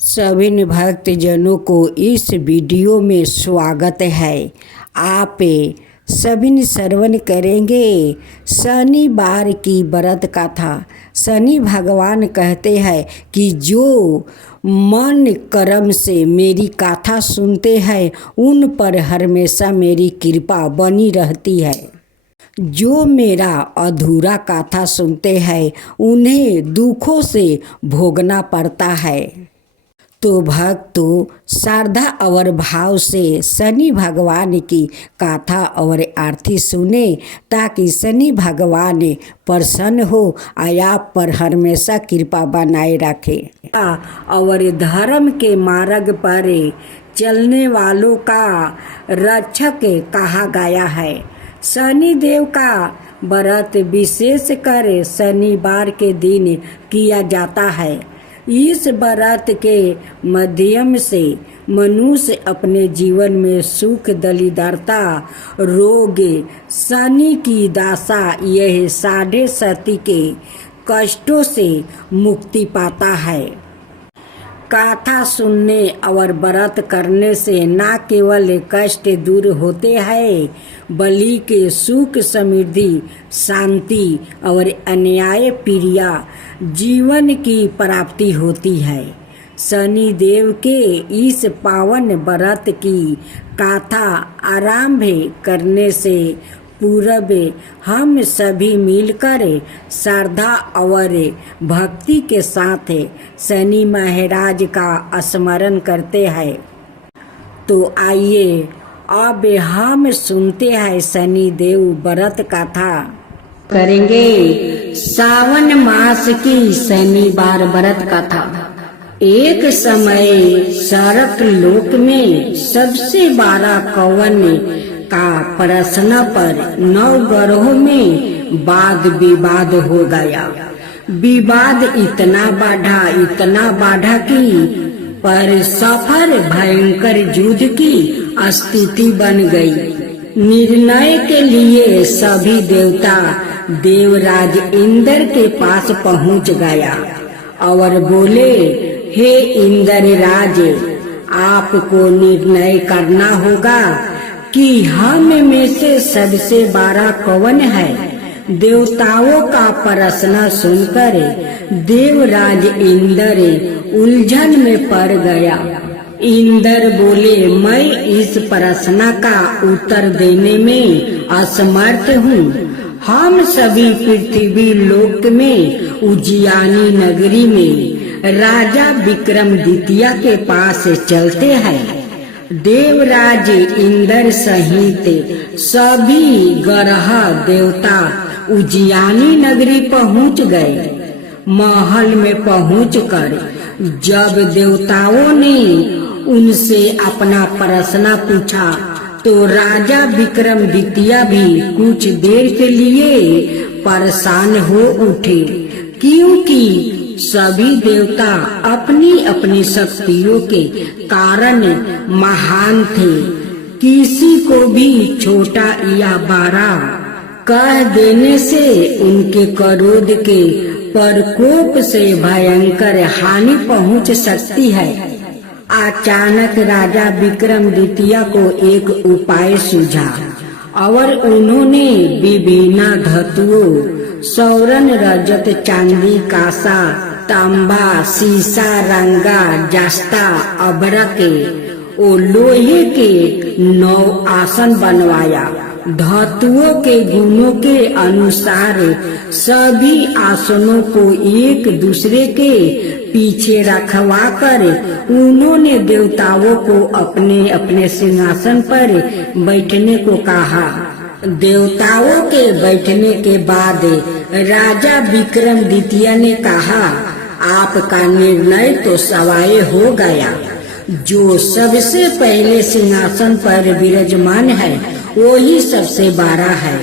सभी भक्तजनों को इस वीडियो में स्वागत है। आप सभी श्रवण करेंगे शनिवार की व्रत कथा। शनि भगवान कहते हैं कि जो मन कर्म से मेरी कथा सुनते हैं उन पर हमेशा मेरी कृपा बनी रहती है। जो मेरा अधूरा कथा सुनते हैं उन्हें दुखों से भोगना पड़ता है। तो भक्तों, श्रद्धा और भाव से शनि भगवान की कथा और आरती सुने ताकि शनि भगवान प्रसन्न हो और आप पर हमेशा कृपा बनाए रखे और धर्म के मार्ग पर चलने वालों का रक्षक कहा गया है। शनि देव का व्रत विशेष कर शनिवार के दिन किया जाता है। इस व्रत के माध्यम से मनुष्य अपने जीवन में सुख, दरिद्रता, रोग, शनि की दशा, यह साढ़े सती के कष्टों से मुक्ति पाता है। कथा सुनने और व्रत करने से न केवल कष्ट दूर होते हैं बल्कि सुख, समृद्धि, शांति और अन्याय प्रिय जीवन की प्राप्ति होती है। शनि देव के इस पावन व्रत की कथा आरंभ करने से पूर्व हम सभी मिलकर श्रद्धा और भक्ति के साथ शनि महाराज का स्मरण करते हैं। तो आइए अब हम सुनते हैं शनि देव व्रत कथा करेंगे। सावन मास की शनिवार व्रत कथा। एक समय सरक लोक में सबसे बड़ा कौवन का प्रश्न पर 9 ग्रहों में वाद विवाद हो गया। विवाद इतना बढ़ा कि पर सफर भयंकर युद्ध की स्थिति बन गई। निर्णय के लिए सभी देवता देवराज इंद्र के पास पहुंच गया और बोले, हे इंद्र राज, आपको निर्णय करना होगा कि हम में से सबसे बड़ा कौन है। देवताओं का प्रश्न सुनकर देवराज इंद्र उलझन में पड़ गया। इंद्र बोले, मैं इस प्रश्न का उत्तर देने में असमर्थ हूँ। हम सभी पृथ्वी लोक में उज्जैनी नगरी में राजा विक्रमादित्य के पास चलते हैं। देवराज इंद्र सहित सभी ग्रह देवता उज्जैनी नगरी पहुंच गए। महल में पहुंचकर जब देवताओं ने उनसे अपना प्रश्न पूछा तो राजा विक्रमादित्य भी कुछ देर के लिए परेशान हो उठे, क्योंकि सभी देवता अपनी अपनी शक्तियों के कारण महान थे। किसी को भी छोटा या बड़ा कह देने से उनके क्रोध के प्रकोप से भयंकर हानि पहुंच सकती है। अचानक राजा विक्रमादित्य को एक उपाय सूझा और उन्होंने विभिन्न धातुओं, स्वर्ण, रजत, चांदी, कांसा, तांबा, सीसा, रंगा, जस्ता, अभ्रक और लोहे के 9 आसन बनवाया। धातुओं के गुणों के अनुसार सभी आसनों को एक दूसरे के पीछे रखवा कर उन्होंने देवताओं को अपने अपने सिंहासन पर बैठने को कहा। देवताओं के बैठने के बाद राजा विक्रमादित्य ने कहा, आपका निर्णय तो सवाए हो गया। जो सबसे पहले सिंहासन पर विराजमान है वही सबसे बड़ा है।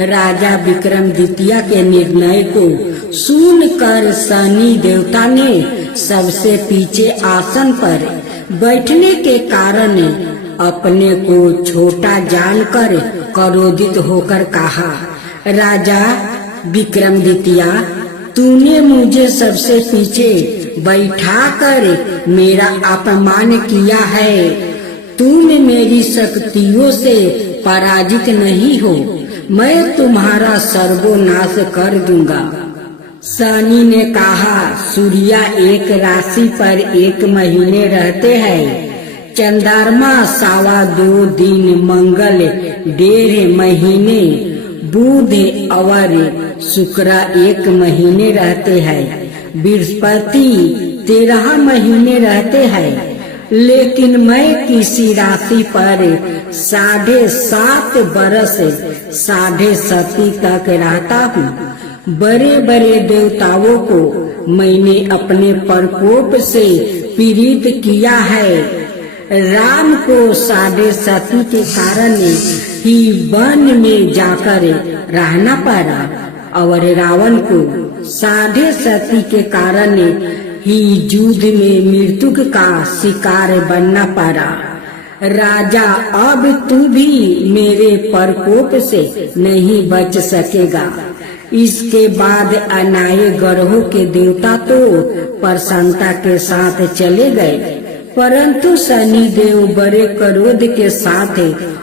राजा विक्रमादित्य के निर्णय को सुनकर शनि देवता ने सबसे पीछे आसन पर बैठने के कारण अपने को छोटा जानकर क्रोधित होकर कहा, राजा विक्रमादित्य, तूने मुझे सबसे पीछे बैठा कर मेरा अपमान किया है। तुम मेरी शक्तियों से पराजित नहीं हो, मैं तुम्हारा सर्वनाश कर दूंगा। शनि ने कहा, सूर्य एक राशि पर 1 महीने रहते हैं, चंद्रमा 2.25 दिन, मंगल 1.5 महीने, बुध और शुक्र 1 महीने रहते हैं, बृहस्पति 13 महीने रहते हैं। लेकिन मैं किसी राशि पर 7.5 बरस 7.5 तक रहता हूँ। बड़े बड़े देवताओं को मैंने अपने प्रकोप से पीड़ित किया है। राम को 7.5 के कारण ही वन में जाकर रहना पड़ा और रावण को 7.5 के कारण ही युद्ध में मृत्यु का शिकार बनना पड़ा। राजा, अब तू भी मेरे प्रकोप से नहीं बच सकेगा। इसके बाद अनाए ग्रहों के देवता तो प्रसन्नता के साथ चले गए, परंतु शनि देव बड़े क्रोध के साथ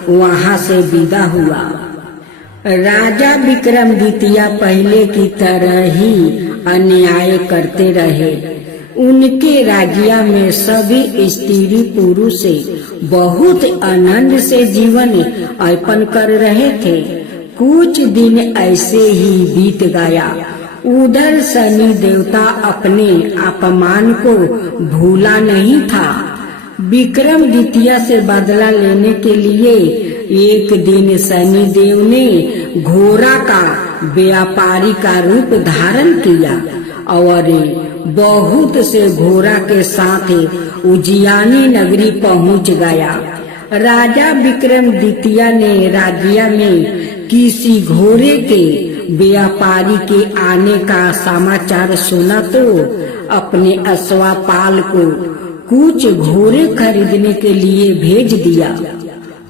वहां से विदा हुआ। राजा विक्रमादित्य पहले की तरह ही अन्याय करते रहे। उनके राज्य में सभी स्त्री पुरुष बहुत आनंद से जीवन यापन कर रहे थे। कुछ दिन ऐसे ही बीत गया। उधर शनि देवता अपने अपमान को भूला नहीं था। विक्रमादित्य से बदला लेने के लिए एक दिन शनि देव ने घोड़ा का व्यापारी का रूप धारण किया और बहुत से घोड़ा के साथ उज्जैनी नगरी पहुंच गया। राजा विक्रमादित्य ने राज्य में किसी घोड़े के व्यापारी के आने का समाचार सुना तो अपने अश्वपाल को कुछ घोड़े खरीदने के लिए भेज दिया।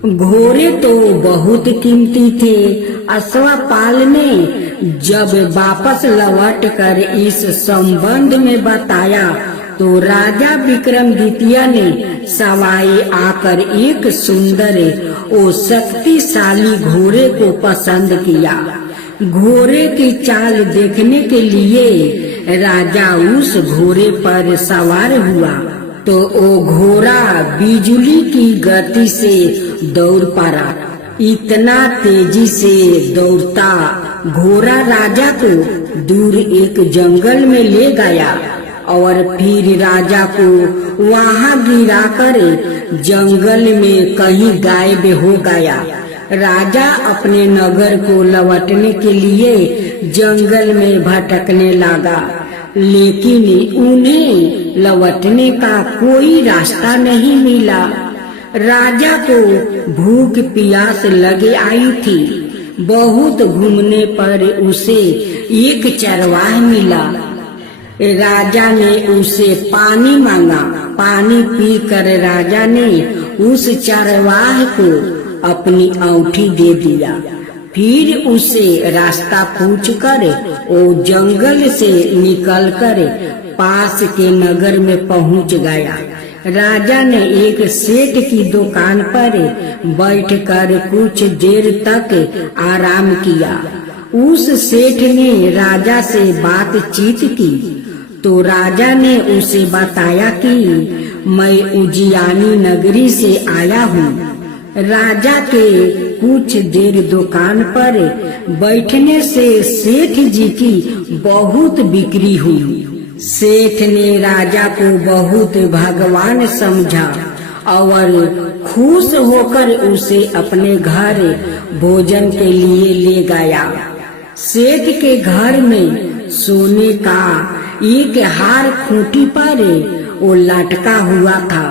घोड़े तो बहुत कीमती थे। अश्वपाल ने जब वापस लौट कर इस संबंध में बताया तो राजा विक्रमादित्य ने सवाई आकर एक सुंदर और शक्तिशाली घोड़े को पसंद किया। घोड़े की चाल देखने के लिए राजा उस घोड़े पर सवार हुआ तो वो घोड़ा बिजली की गति से दौड़ पड़ा। इतना तेजी से दौड़ता घोड़ा राजा को दूर एक जंगल में ले गया और फिर राजा को वहां गिराकर जंगल में कहीं गायब हो गया। राजा अपने नगर को लौटने के लिए जंगल में भटकने लगा, लेकिन उन्हें लौटने का कोई रास्ता नहीं मिला। राजा को भूख प्यास लगे आई थी। बहुत घूमने पर उसे एक चरवाह मिला। राजा ने उसे पानी मांगा। पानी पीकर राजा ने उस चरवाह को अपनी अंगूठी दे दिया। फिर उसे रास्ता पूछकर वो जंगल से निकलकर पास के नगर में पहुंच गया। राजा ने एक सेठ की दुकान पर बैठकर कुछ देर तक आराम किया। उस सेठ ने राजा से बातचीत की तो राजा ने उसे बताया कि मैं उज्जैनी नगरी से आया हूँ। राजा के कुछ देर दुकान पर बैठने से सेठ जी की बहुत बिक्री हुई। सेठ ने राजा को बहुत भगवान समझा और खुश होकर उसे अपने घर भोजन के लिए ले गया। सेठ के घर में सोने का एक हार खूंटी पर वो लटका हुआ था।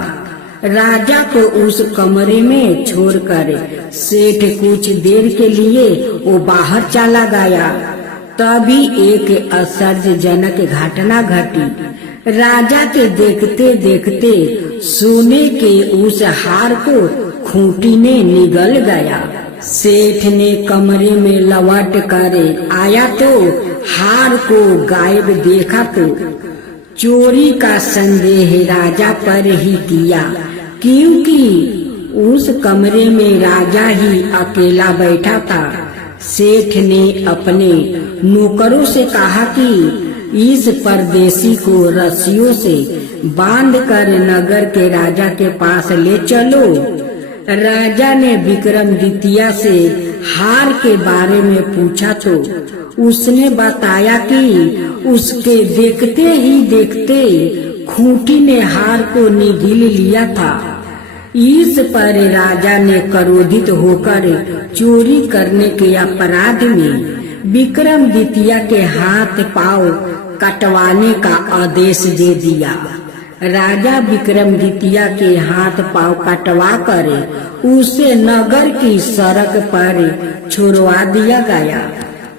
राजा को उस कमरे में छोड़कर सेठ कुछ देर के लिए वो बाहर चला गया। तभी एक आश्चर्यजनक घटना घटी। राजा के देखते देखते सोने के उस हार को खूंटी ने निगल गया। सेठ ने कमरे में लौट कर आया तो हार को गायब देखा तो चोरी का संदेह राजा पर ही किया, क्योंकि उस कमरे में राजा ही अकेला बैठा था। सेठ ने अपने नौकरों से कहा कि इस परदेसी को रस्सियों से बांधकर नगर के राजा के पास ले चलो। राजा ने विक्रमादित्य से हार के बारे में पूछा तो उसने बताया कि उसके देखते ही देखते खूंटी ने हार को निगल लिया था। इस पर राजा ने क्रोधित होकर चोरी करने के अपराध में विक्रमादित्य के हाथ पांव कटवाने का आदेश दे दिया। राजा विक्रमादित्य के हाथ पांव कटवा कर उसे नगर की सड़क पर छुड़वा दिया गया।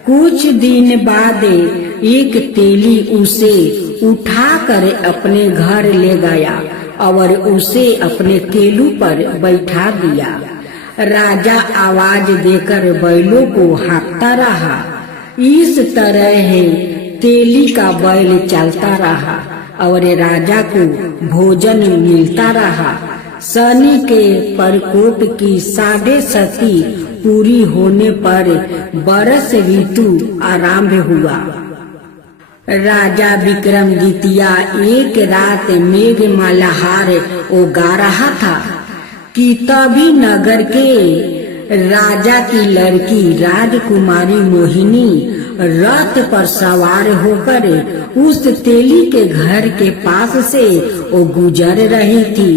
कुछ दिन बाद एक तेली उसे उठाकर अपने घर ले गया और उसे अपने केलू पर बैठा दिया। राजा आवाज देकर बैलों को हाँकता रहा। इस तरह तेली का बैल चलता रहा और राजा को भोजन मिलता रहा। शनि के प्रकोप की 7.5 पूरी होने पर बरस ऋतु आरंभ हुआ। राजा विक्रमादित्य एक रात मेघ मल्हार उगा रहा था कि तभी नगर के राजा की लड़की राजकुमारी मोहिनी रथ पर सवार होकर उस तेली के घर के पास से वो गुजर रही थी।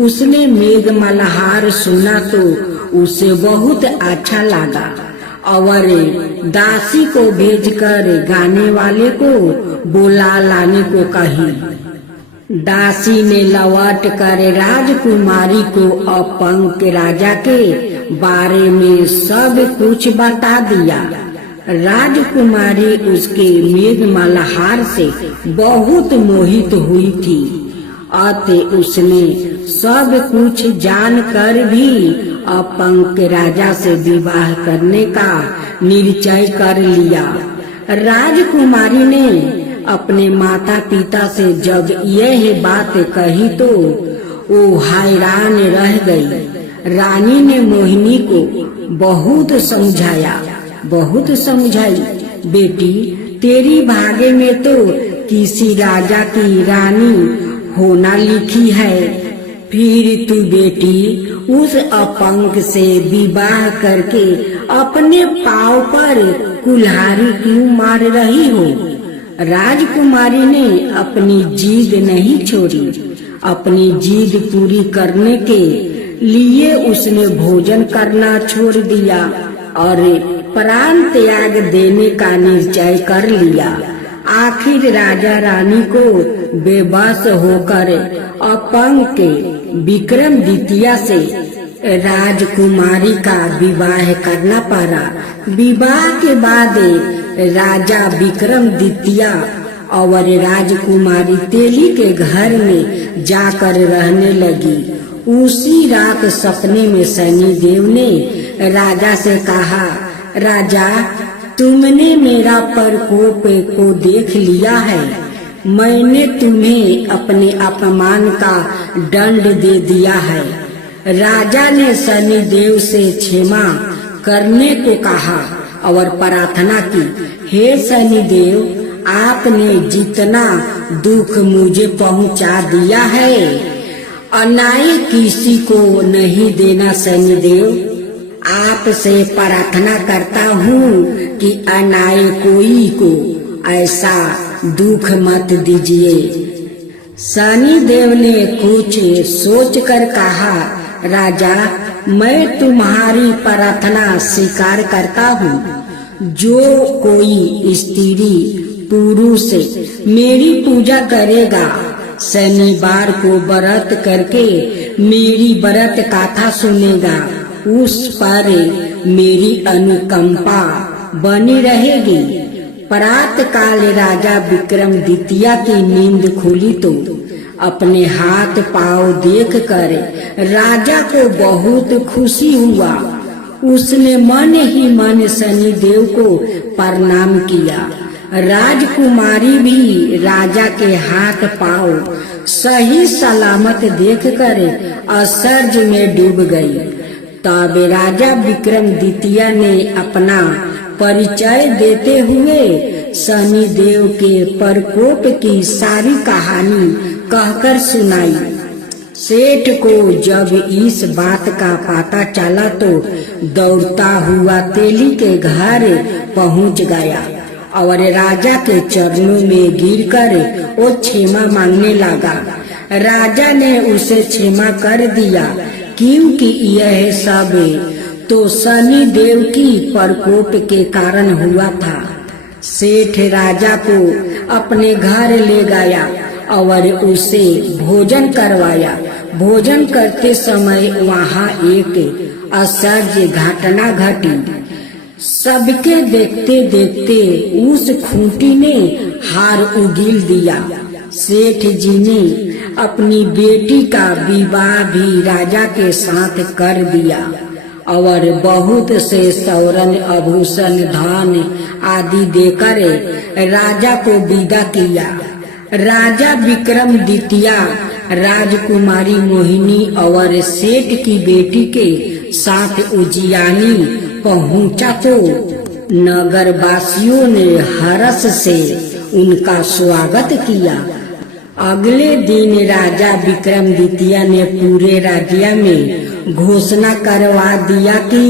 उसने मेघ मल्हार सुना तो उसे बहुत अच्छा लगा और दासी को भेजकर गाने वाले को बुला लाने को कही। दासी ने लौट कर राजकुमारी को अपंग राजा के बारे में सब कुछ बता दिया। राजकुमारी उसके मेघ मल्हार से बहुत मोहित हुई थी। अतः उसने सब कुछ जानकर भी अपंग राजा से विवाह करने का निश्चय कर लिया। राजकुमारी ने अपने माता पिता से जब यह बात कही तो वो हैरान रह गई। रानी ने मोहिनी को बहुत समझाई। बेटी, तेरी भाग्य में तो किसी राजा की रानी होना लिखी है। फिर तू बेटी उस अपंग से विवाह करके अपने पांव पर कुल्हाड़ी क्यों मार रही हो? राजकुमारी ने अपनी जिद नहीं छोड़ी। अपनी जिद पूरी करने के लिए उसने भोजन करना छोड़ दिया और प्राण त्याग देने का निश्चय कर लिया। आखिर राजा रानी को बेबस होकर अपंग के विक्रमादित्य से राजकुमारी का विवाह करना पड़ा। विवाह के बाद राजा विक्रमादित्य और राजकुमारी तेली के घर में जाकर रहने लगी। उसी रात सपने में शनि देव ने राजा से कहा, राजा, तुमने मेरा प्रकोप को देख लिया है। मैंने तुम्हें अपने अपमान का दंड दे दिया है। राजा ने शनि देव से क्षमा करने को कहा और प्रार्थना की, हे शनि देव, आपने जितना दुख मुझे पहुंचा दिया है, अन्याय किसी को नहीं देना। शनि देव, आपसे प्रार्थना करता हूँ कि अन्याय कोई को ऐसा दुख मत दीजिए। शनि देव ने कुछ सोचकर कहा, राजा, मैं तुम्हारी प्रार्थना स्वीकार करता हूँ। जो कोई स्त्री पुरुष मेरी पूजा करेगा, शनिवार को व्रत करके मेरी व्रत कथा सुनेगा, उस पर मेरी अनुकंपा बनी रहेगी। प्रातः काल राजा विक्रमादित्य की नींद खुली तो अपने हाथ पांव देखकर राजा को बहुत खुशी हुआ। उसने मन ही मन शनि देव को प्रणाम किया। राजकुमारी भी राजा के हाथ पांव सही सलामत देखकर आश्चर्य में डूब गई। तब राजा विक्रमादित्य ने अपना परिचय देते हुए शनि देव के प्रकोप की सारी कहानी कहकर सुनाई। सेठ को जब इस बात का पता चला तो दौड़ता हुआ तेली के घर पहुंच गया और राजा के चरणों में गिरकर वो क्षमा मांगने लगा। राजा ने उसे क्षमा कर दिया क्योंकि यह सब तो शनि देव की प्रकोप के कारण हुआ था। सेठ राजा को अपने घर ले गया और उसे भोजन करवाया। भोजन करते समय वहाँ एक आश्चर्य घटना घटी। सबके देखते देखते उस खूंटी ने हार उगील दिया। सेठ जी ने अपनी बेटी का विवाह भी राजा के साथ कर दिया और बहुत से स्वर्ण आभूषण धन आदि देकर राजा को विदा किया। राजा विक्रमादित्य राजकुमारी मोहिनी और सेठ की बेटी के साथ उज्जैनी पहुंचा तो नगर वासियों ने हर्ष से उनका स्वागत किया। अगले दिन राजा विक्रमादित्य ने पूरे राज्य में घोषणा करवा दिया कि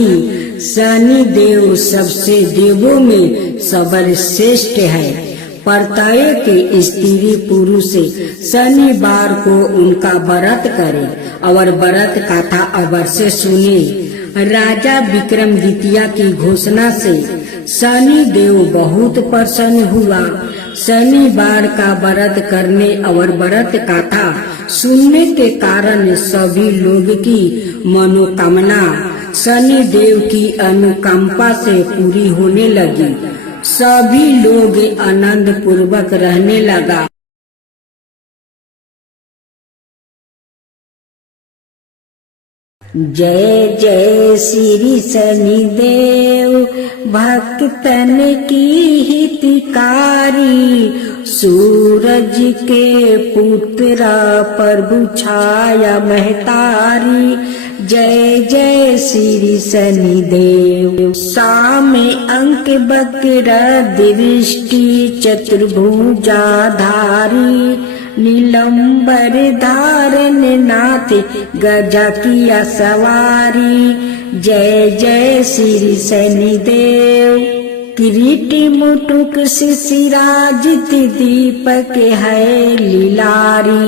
शनि देव सबसे देवों में सर्वश्रेष्ठ है। प्रत्येक स्त्री पुरुष शनिवार को उनका व्रत करे और व्रत कथा अवश्य सुने। राजा विक्रमादित्य की घोषणा से शनि देव बहुत प्रसन्न हुआ। शनिवार का व्रत करने और व्रत कथा सुनने के कारण सभी लोग की मनोकामना शनि देव की अनुकंपा से पूरी होने लगी। सभी लोग आनंद पूर्वक रहने लगा। जय जय श्री शनिदेव भक्तन की हितकारी, सूरज के पुत्र प्रभु छाया महतारी। जय जय श्री शनिदेव। सामे अंक बक्र दृष्टि चतुर्भुजाधारी, नीलंबर धारण नाथ गजा किया सवारी। जय जय श्री शनिदेव। किरीट मुटुक शिशिराजित दीपक है लीलारी,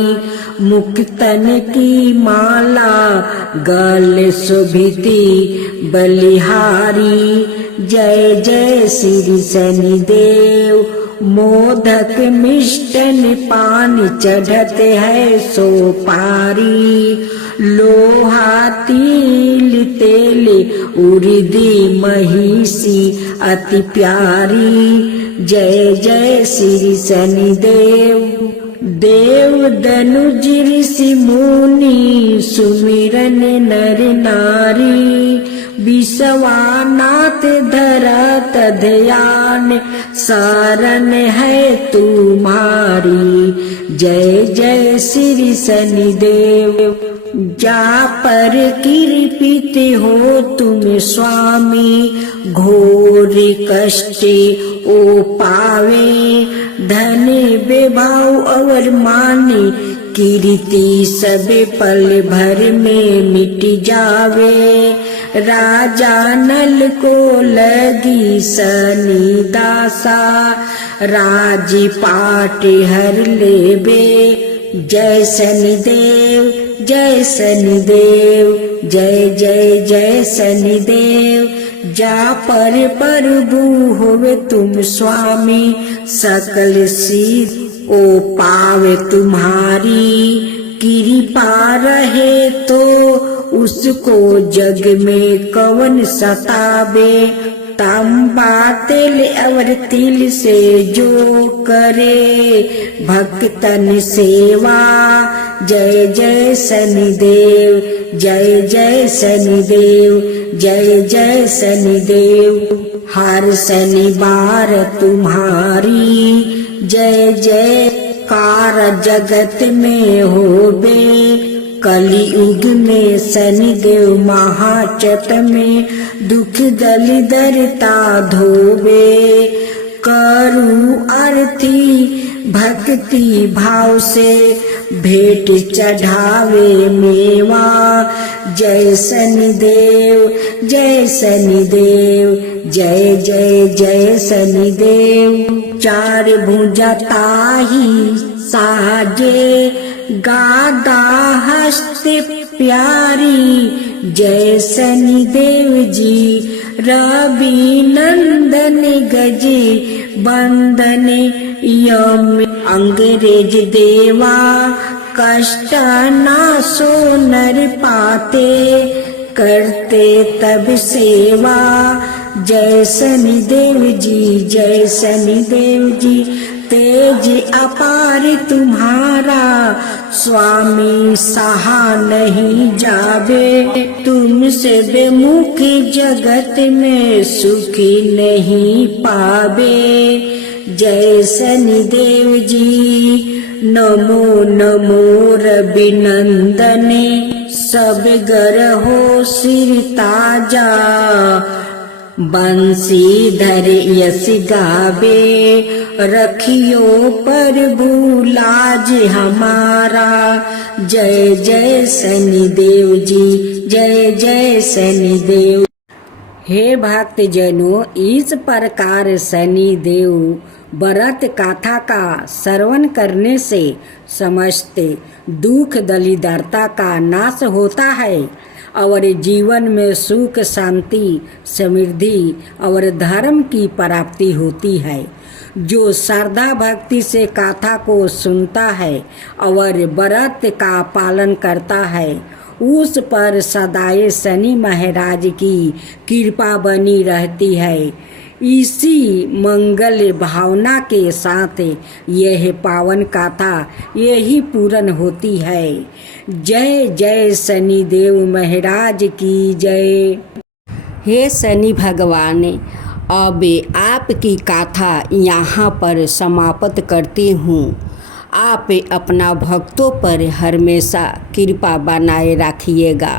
मुक्तन की माला गल शोभिती बलिहारी। जय जय श्री शनिदेव। मोदक मिष्टन पान चढ़ते है सोपारी, लोहा तिल तेल उर्दी महिषी अति प्यारी। जय जय श्री शनिदेव। देव दनुज ऋषि मुनि सुमिरन नर नारी, विश्वनाथ धरत ध्यान शरण है तुम्हारी। जय जय श्री शनिदेव। जा पर कृपित हो तुम स्वामी, घोर कष्ट ओ पावे, धन विभाव और माने कीर्ति सब पल भर में मिट जावे। राजा नल को लगी शनि दासा, राज पाट हर लेबे। जय शनिदेव जय शनिदेव, जय जय जय शनिदेव। जा पर प्रभु होवे तुम स्वामी, सकल सिद्ध ओ पावे तुम्हारी। कृपा रहे तो उसको जग में कवन सतावे, तांबा तेल और तिल से जो करे भक्तन सेवा। जय जय शनिदेव, जय जय शनिदेव, जय जय शनिदेव। हर शनिवार तुम्हारी जय जयकार जगत में होबे। कलयुग में शनिदेव महाचत में दुख दलिदरता धोबे। करूं आरती भक्ति भाव से भेंट चढ़ावे मेवा। जय शनिदेव जय शनिदेव जय जय जय शनिदेव। चार भुजा ताही साजे गादा हस्त प्यारी। जय शनिदेव जी रवि नंदन गज बंदन यम। अंग्रेज देवा कष्ट नासो नर पाते करते तब सेवा। जय शनिदेव जी जय शनिदेव जी तेज अपार तुम्हारा स्वामी सहा नहीं जावे। तुमसे बेमुख जगत में सुखी नहीं पावे। जय शनिदेव जी नमो नमो रवि नंदन। सब ग्रहो सिर ताजा बंसीधर यश गावे। रखियो प्रभु लाज हमारा। जय जय शनिदेव जी जय जय शनिदेव। हे भक्तजनों, इस प्रकार शनिदेव व्रत गाथा का श्रवण करने से समस्त दुख दरिद्रता का नाश होता है और जीवन में सुख शांति समृद्धि और धर्म की प्राप्ति होती है। जो श्रद्धा भक्ति से गाथा को सुनता है और व्रत का पालन करता है उस पर सदाए शनि महाराज की कृपा बनी रहती है। इसी मंगल भावना के साथ यह पावन गाथा यही पूर्ण होती है। जय जय शनिदेव महाराज की जय। हे शनि भगवान, अब आपकी गाथा यहाँ पर समाप्त करती हूँ। आप अपना भक्तों पर हमेशा कृपा बनाए रखिएगा।